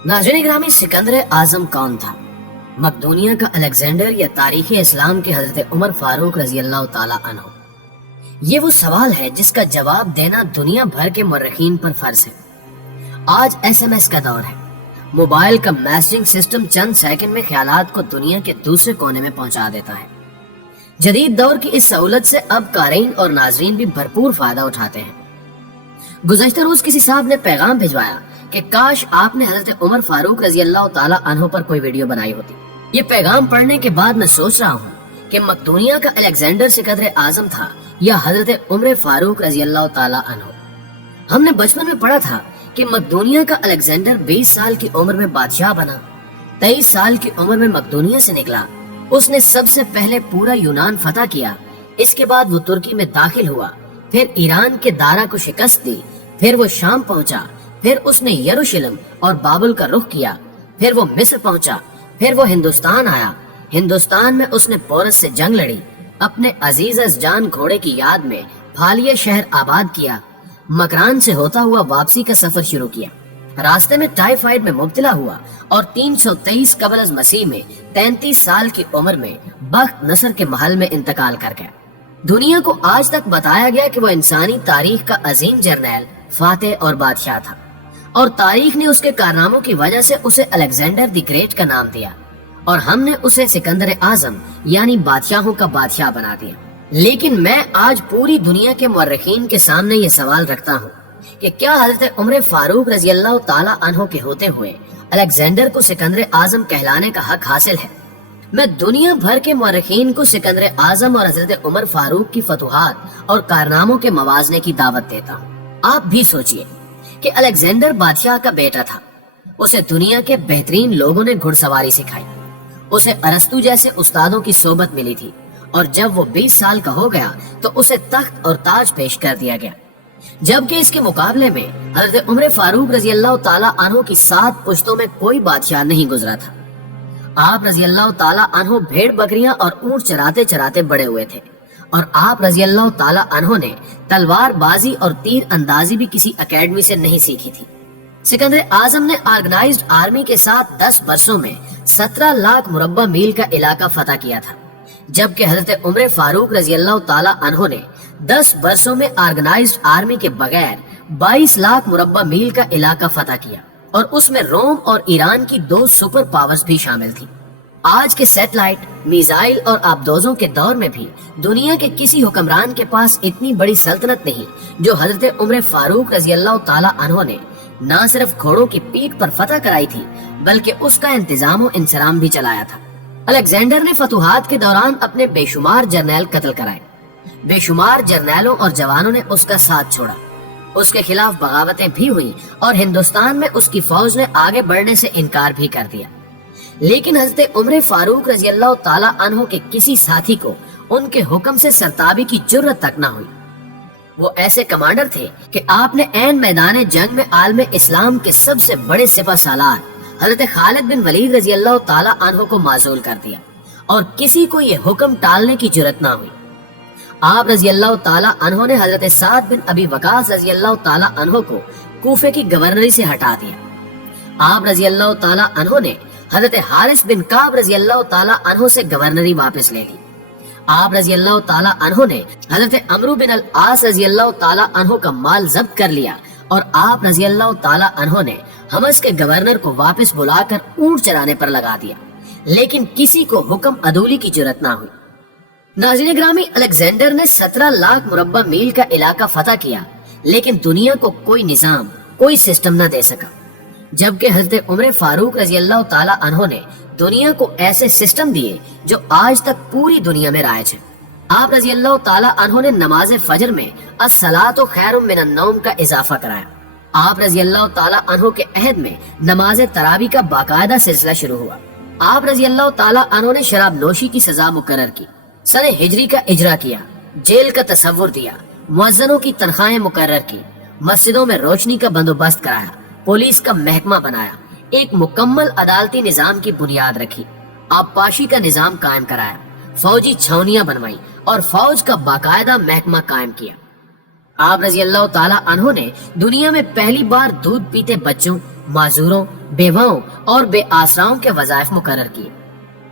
नाज़रीन ग्रामी, सिकंदर आजम कौन था? मकदूनिया का अलेक्जेंडर या तारीख इस्लाम के हजरत उमर फारूक रजी अल्लाह ताला अन्हु? ये वो सवाल है जिसका जवाब देना दुनिया भर के मुर्रिखीन पर फर्ज है। आज SMS का दौर है। मोबाइल का मैसेजिंग सिस्टम चंद सेकंड में ख्यालात को दुनिया के दूसरे कोने में पहुंचा देता है। जदीद दौर की इस सहूलत से अब कारीन और नाजरीन भी भरपूर फायदा उठाते हैं। गुज़श्ता रोज किसी साहब ने पैगाम भिजवाया कि काश आपने हजरत उमर फारूक रजी अल्लाह ताला अन्हु पर कोई वीडियो बनाई होती। ये पैगाम पढ़ने के बाद मैं सोच रहा हूँ कि मकदूनिया का अलेक्जेंडर सिकंदर आजम था या हजरत उमर फारूक रजी अल्लाह ताला अन्हु। हमने बचपन में पढ़ा था कि मकदूनिया का अलेक्जेंडर 20 साल की उम्र में बादशाह बना। 23 साल की उम्र में मकदूनिया से निकला। उसने सबसे पहले पूरा यूनान फतह किया। इसके बाद वो तुर्की में दाखिल हुआ, फिर ईरान के दारा को शिकस्त दी, फिर वो शाम पहुंचा, फिर उसने यरूशलेम और बाबुल का रुख किया, फिर वो मिस्र पहुंचा, फिर वो हिंदुस्तान आया। हिंदुस्तान में उसने पोरस से जंग लड़ी, अपने अजीज जान घोड़े की याद में फालिया शहर आबाद किया, मकरान से होता हुआ वापसी का सफर शुरू किया। रास्ते में टाइफाइड में मुब्तला हुआ और 323 कबल अज़ मसीह में 33 साल की उम्र में बख्त नसर के महल में इंतकाल कर गया। दुनिया को आज तक बताया गया कि वो इंसानी तारीख का अजीम जर्नैल, फातेह और बादशाह था, और तारीख ने उसके कारनामों की वजह से उसे अलेक्जेंडर द ग्रेट का नाम दिया और हमने उसे सिकंदर आजम यानी बादशाहों का बादशाह बना दिया। लेकिन मैं आज पूरी दुनिया के मुर्रिखीन के सामने ये सवाल रखता हूँ कि क्या हजरत उमर फारूक रजी अल्लाह ताला अन्हु के होते हुए अलेक्जेंडर को सिकंदर आजम कहलाने का हक हासिल है? मैं दुनिया भर के मुर्रिखीन को सिकंदर आजम और हजरत उमर फारूक की फतुहात और कारनामों के मवाजने की दावत देता हूँ। आप भी सोचिए कि अलेक्जेंडर बादशाह का बेटा था। उसे दुनिया के बेहतरीन लोगों ने घुड़सवारी सिखाई। उसे अरस्तु जैसे उस्तादों की सोबत मिली थी और जब वो 20 साल का हो गया तो उसे तख्त और ताज पेश कर दिया गया। जबकि इसके मुकाबले में हजरत उमर फारूक रजी अल्लाह ताला अन्हु की 7 पुश्तों में कोई बादशाह नहीं गुजरा था। आप रजी अल्लाह ताला अन्हु भेड़ बकरियां और ऊंट चराते चराते बड़े हुए थे और आप रजी अल्लाह ताला अन्हु ने तलवार बाजी और तीर अंदाजी भी किसी एकेडमी से नहीं सीखी थी। सिकंदर आजम ने ऑर्गेनाइज्ड आर्मी के साथ 10 वर्षों में 17 लाख मुरब्बा मील का इलाका फतह किया था, जबकि हजरत उमर फारूक रजी अल्लाह ताला अन्हु ने 10 वर्षों में ऑर्गेनाइज्ड आर्मी के बगैर 22 लाख मुरब्बा मील का इलाका फतह किया और उसमें रोम और ईरान की 2 सुपर पावर्स भी शामिल थी। आज के सैटेलाइट, मिसाइल और आबदोजों के दौर में भी दुनिया के किसी हुक्मरान के पास इतनी बड़ी सल्तनत नहीं जो हजरत उमर फारूक रजी अल्लाह ताला अन्हु ने न सिर्फ घोड़ों की पीठ पर फतह कराई थी बल्कि उसका इंतजाम और इंसराम भी चलाया था। अलेक्जेंडर ने फतुहात के दौरान अपने बेशुमार जर्नैल कत्ल कराए। बेशुमार जर्नैलों और जवानों ने उसका साथ छोड़ा। उसके खिलाफ बगावतें भी हुई और हिंदुस्तान में उसकी फौज ने आगे बढ़ने से इनकार भी कर दिया। लेकिन हजरत उमर फारूक रजी अल्लाह ताला अन्हु के किसी साथी को उनके हुक्म से सरताबी की जुर्रत तक न हुई। वो ऐसे कमांडर थे कि आपने ऐन मैदान जंग में आलम इस्लाम के सबसे बड़े सिपह सालार हजरत खालिद बिन वलीद रजी अल्लाह ताला अन्हु को माजूल कर दिया और किसी को ये हुक्म टालने की जुर्रत न हुई। आप रजी अल्लाह ताला अन्हु ने हजरत साद बिन अबी वकास रजी अल्लाह ताला अन्हु को कूफे की गवर्नरी से हटा दिया। आप रजी अल्लाह ताला अन्हु ने हजरत हारिस बिन काब रजी अल्लाह ताला अन्हु से गवर्नरी वापस ले ली। आप रजी अल्लाह ताला अन्हु ने हजरत अमरू बिन अल आस रजी अल्लाह ताला अन्हु का माल जब्त कर लिया और आप रजी अल्लाह ताला अन्हु ने हमस के गवर्नर को वापस बुलाकर ऊंट चराने पर लगा दिया, लेकिन किसी को हुक्म अदूली की जुर्रत ना हुई। नाज़रीन ग्रामी, अलेक्जेंडर ने 17 लाख मुरब्बा मील का इलाका फतह किया, लेकिन दुनिया को कोई निजाम, कोई सिस्टम न दे सका, जबकि हजरत उमर फारूक रजी अल्लाह ताला अन्हु ने दुनिया को ऐसे सिस्टम दिए जो आज तक पूरी दुनिया में राइज है। आप रजी अल्लाह ताला अन्हु ने नमाज फजर में अस्सलातु खैरुम मिनन नौम का इजाफा कराया। आप रजी अल्लाह ताला अन्हु के अहद में नमाज तरावी का बाकायदा सिलसिला शुरू हुआ। आप रजी अल्लाह ताला अन्हु ने शराब नोशी की सजा मुकर्रर की, सने हिजरी का इजरा किया, जेल का तसव्वुर दिया, मुअज्जिनों की तनख्वाहें मुकर्रर की, मस्जिदों में रोशनी का बंदोबस्त कराया, पुलिस का महकमा बनाया, एक मुकम्मल अदालती निजाम की बुनियाद रखी, आबपाशी का निजाम कायम कराया, फौजी छावनियां बनवाई और फौज का बाकायदा महकमा कायम किया। आप रजी अल्लाह ताला अन्हु ने दुनिया में पहली बार दूध पीते बच्चों, माजूरों, बेवाओं और बेआसराओं के वज़ाइफ मुकर्रर किए।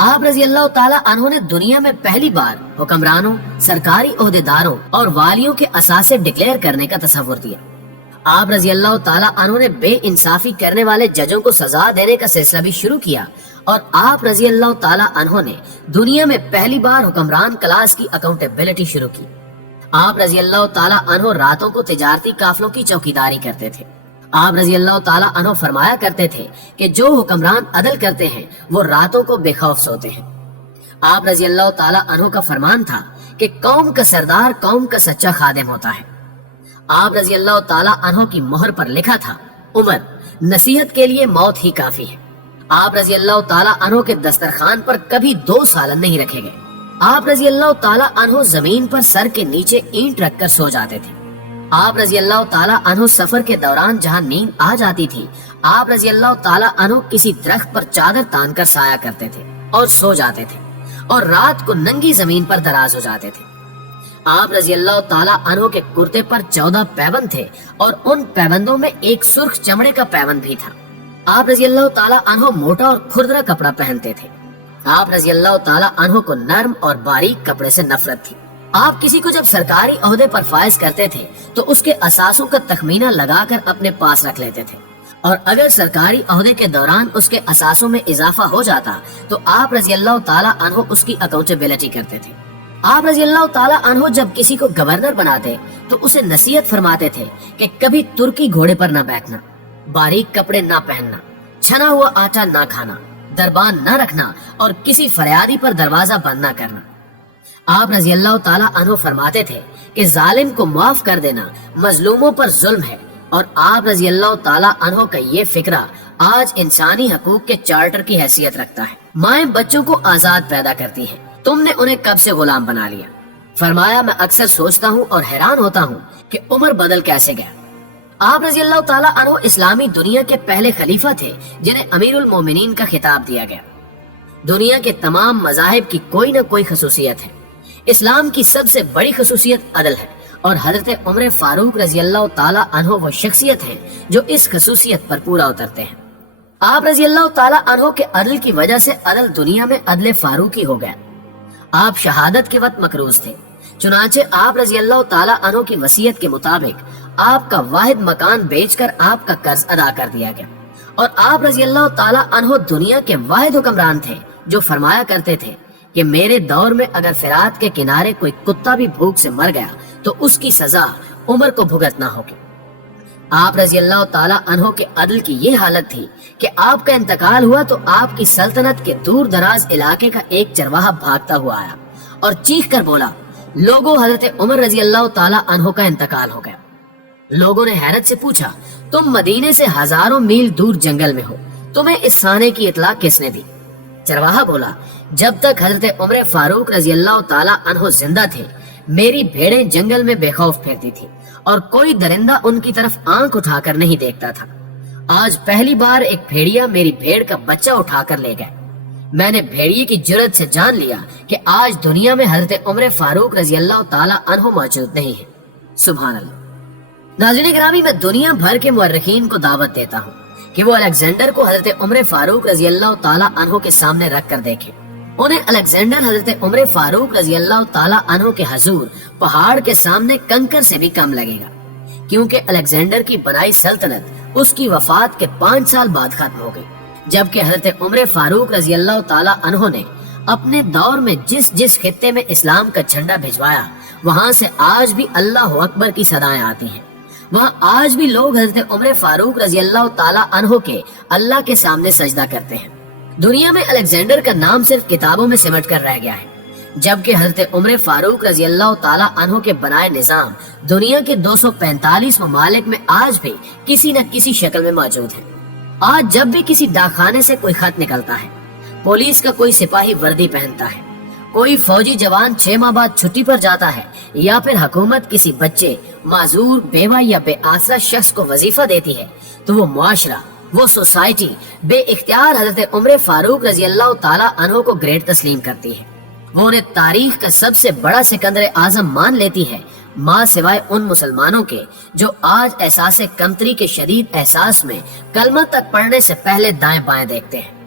आप रजी अल्लाह ताला अन्हु ने दुनिया में पहली बार हुक्मरानों, सरकारी ओहदेदारों और वालियों के असासे डिक्लेयर करने का तसव्वुर दिया। आप रजी अल्लाह ताला अन्हु ने बेइंसाफी करने वाले जजों को सजा देने का सिलसिला भी शुरू किया और आप रजी अल्लाह ताला अन्हु ने दुनिया में पहली बार हुक्मरान क्लास की अकाउंटेबिलिटी शुरू की। आप रजी अल्लाह ताला अन्हु रातों को तिजारती काफिलों की चौकीदारी करते थे। आप रजी अल्लाह ताला अन्हु फरमाया करते थे कि जो हुक्मरान अदल करते हैं वो रातों को बेखौफ सोते हैं। आप रजी अल्लाह ताला अन्हु का फरमान था कि कौम का सरदार कौम का सच्चा खादिम होता है। आप रजी अल्लाह ताला अन्हु की मोहर पर लिखा था, उमर, नसीहत के लिए मौत ही काफी है। आप रजी अल्लाह ताला अन्हु के दस्तरखान पर कभी 2 सालन नहीं रखे गए। आप रजी अल्लाह ताला अन्हु जमीन पर सर के नीचे ईंट रखकर सो जाते थे। आप रजी अल्लाह ताला अन्हु सफर के दौरान जहाँ नींद आ जाती थी, आप रजी अल्लाह ताला अन्हु किसी दरख्त पर चादर तान कर साया करते थे और सो जाते थे और रात को नंगी जमीन पर दराज हो जाते थे। आप रजी अल्लाह ताला अन्हु के कुर्ते पर 14 पैबंद थे और उन पैबंदों में एक सुर्ख चमड़े का पैबंद भी था। आप रजी अल्लाह ताला अन्हु मोटा और खुरदरा कपड़ा पहनते थे। आप रजी अल्लाह ताला अन्हु को नर्म और बारीक कपड़े से नफरत थी। आप किसी को जब सरकारी ओहदे पर फायज करते थे तो उसके असासों का तखमीना लगाकर अपने पास रख लेते थे और अगर सरकारी ओहदे के दौरान उसके असासों में इजाफा हो जाता तो आप रजी अल्लाह ताला अन्हु उसकी अकाउंटेबिलिटी करते थे। आप रजी अल्लाह ताला अन्हु जब किसी को गवर्नर बनाते तो उसे नसीहत फरमाते थे कि कभी तुर्की घोड़े पर न बैठना, बारीक कपड़े ना पहनना, छना हुआ आटा ना खाना, दरबान न रखना और किसी फरियादी पर दरवाजा बंद न करना। आप रजी अल्लाह ताला अन्हु फरमाते थे कि जालिम को माफ कर देना मजलूमों पर जुल्म है और आप रजी अल्लाह ताला अन्हु का ये फिक्रा आज इंसानी हकूक के चार्टर की हैसियत रखता है। माएं बच्चों को आजाद पैदा करती हैं, तुमने उन्हें कब से गुलाम बना लिया। फरमाया, मैं अक्सर सोचता हूँ और हैरान होता हूँ कि उम्र बदल कैसे गया। आप रजी अल्लाह ताला अन्हु इस्लामी दुनिया के पहले खलीफा थे जिन्हें अमीरुल मोमिनीन का खिताब दिया गया। दुनिया के तमाम मज़ाहिब की कोई न कोई खसूसियत है। इस्लाम की सबसे बड़ी खसूसियत अदल है और हजरत उमर फारूक रजी अल्लाह ताला अन्हु वो शख्सियत है जो इस खसूसियत पर पूरा उतरते हैं। आप रजी अल्लाह ताला अन्हु के अदल की वजह से अदल दुनिया में अदल फारूकी हो गया। आप शहादत के वक्त मकरूज थे, चुनाचे आप रजी अल्लाह ताला अन्हु की वसीयत के मुताबिक आपका वाहिद मकान बेचकर आपका कर्ज अदा कर दिया गया और आप रजी अल्लाह ताला अन्हु दुनिया के वाहिद हुक्मरान थे जो फरमाया करते थे कि मेरे दौर में अगर फिरात के किनारे कोई कुत्ता भी भूख से मर गया तो उसकी सजा उमर को भुगतना होगी। आप रजी अल्लाह ताला अन्हु के अदल की ये हालत थी कि आपका इंतकाल हुआ तो आपकी सल्तनत के दूर दराज इलाके का एक चरवाहा भागता हुआ आया और चीख कर बोला, लोगों, हजरत उमर रजी अल्लाह ताला अन्हु का इंतकाल हो गया। लोगों ने हैरत से पूछा, तुम मदीने से हजारों मील दूर जंगल में हो, तुम्हें इस साने की इतला किसने दी? चरवाहा बोला, जब तक हजरत उमर फारूक रजी अल्लाह ताला अन्हु जिंदा थे मेरी भेड़ें जंगल में बेखौफ फिरती थी और कोई दरिंदा उनकी तरफ आंख उठाकर नहीं देखता था। आज पहली बार एक भेड़िया मेरी भेड़ का बच्चा उठाकर ले गया। मैंने भेड़िए की जुर्रत से जान लिया कि आज दुनिया में हजरत उमर फारूक रजी अल्लाह ताला अन्हु मौजूद नहीं है। सुभान अल्लाह। नाज़रीन गिरामी, मैं दुनिया भर के मुअर्रिखीन को दावत देता हूँ कि वो अलेक्जेंडर को हजरत उमर फारूक रजी अल्लाह ताला अन्हु के सामने रख कर देखें। उन्हें अलेक्जेंडर हजरत उमर फारूक रजी अल्लाह ताला अन्हु के हजूर पहाड़ के सामने कंकर से भी कम लगेगा, क्योंकि अलेक्जेंडर की बनाई सल्तनत उसकी वफात के 5 साल बाद खत्म हो गई, जबकि हजरत उमर फारूक रजी अल्लाह ताला अन्हु ने अपने दौर में जिस जिस खित्ते में इस्लाम का झंडा भिजवाया वहाँ से आज भी अल्लाह अकबर की सदाएं आती हैं। वहाँ आज भी लोग हजरत उमर फारूक रजी अल्लाह ताला अन्हु के अल्लाह के सामने सजदा करते हैं। दुनिया में अलेक्जेंडर का नाम सिर्फ किताबों में सिमट कर रह गया है, जबकि हजरत उमर फारूक रजी अल्लाह ताला अन्हु के बनाए निजाम दुनिया के 245 ममालिक में आज भी किसी न किसी शक्ल में मौजूद है। आज जब भी किसी डाकखाने से कोई खत निकलता है, पुलिस का कोई सिपाही वर्दी पहनता है, कोई फौजी जवान 6 माह बाद छुट्टी पर जाता है या फिर हुकूमत किसी बच्चे, माजूर, बेवा या बेआसरा शख्स को वजीफा देती है, तो वो मुआशरा, वो सोसाइटी बेइख्तियार हजरत उमर फारूक रजी अल्लाह ताला अन्हु को ग्रेट तस्लीम करती है। वो उन्हें तारीख का सबसे बड़ा सिकंदर आजम मान लेती है ماں سوائے ان مسلمانوں کے جو آج احساس کمتری کے شدید احساس میں کلمہ تک پڑھنے سے پہلے دائیں بائیں دیکھتے ہیں۔